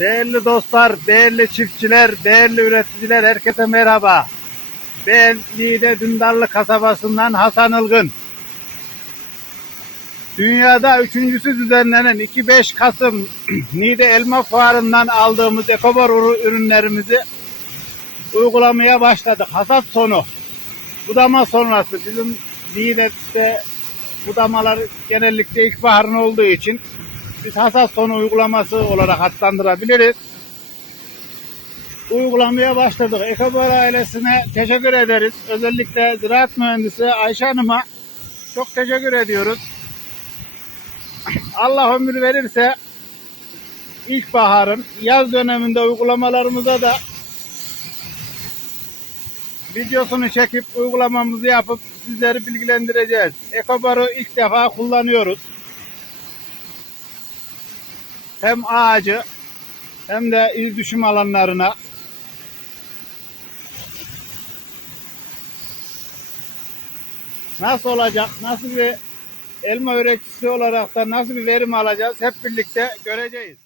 Değerli dostlar, değerli çiftçiler, değerli üreticiler, herkese merhaba. Ben Niğde Dündarlı kasabasından Hasan Ilgın. Dünyada üçüncüsü düzenlenen 2-5 Kasım Niğde Elma Fuarı'ndan aldığımız ekobor ürü- ürünlerimizi uygulamaya başladık. Hasat sonu, budama sonrası bizim Niğde'de budamalar genellikle ilkbaharın olduğu için biz hasat sonu uygulaması olarak adlandırabiliriz. Uygulamaya başladık. Ekobor ailesine teşekkür ederiz. Özellikle ziraat mühendisi Ayşe Hanım'a çok teşekkür ediyoruz. Allah ömür verirse ilkbaharın yaz döneminde uygulamalarımıza da videosunu çekip uygulamamızı yapıp sizleri bilgilendireceğiz. Ekobar'ı ilk defa kullanıyoruz. Hem ağacı hem de iz düşüm alanlarına nasıl olacak, nasıl bir elma üreticisi olarak da nasıl bir verim alacağız hep birlikte göreceğiz.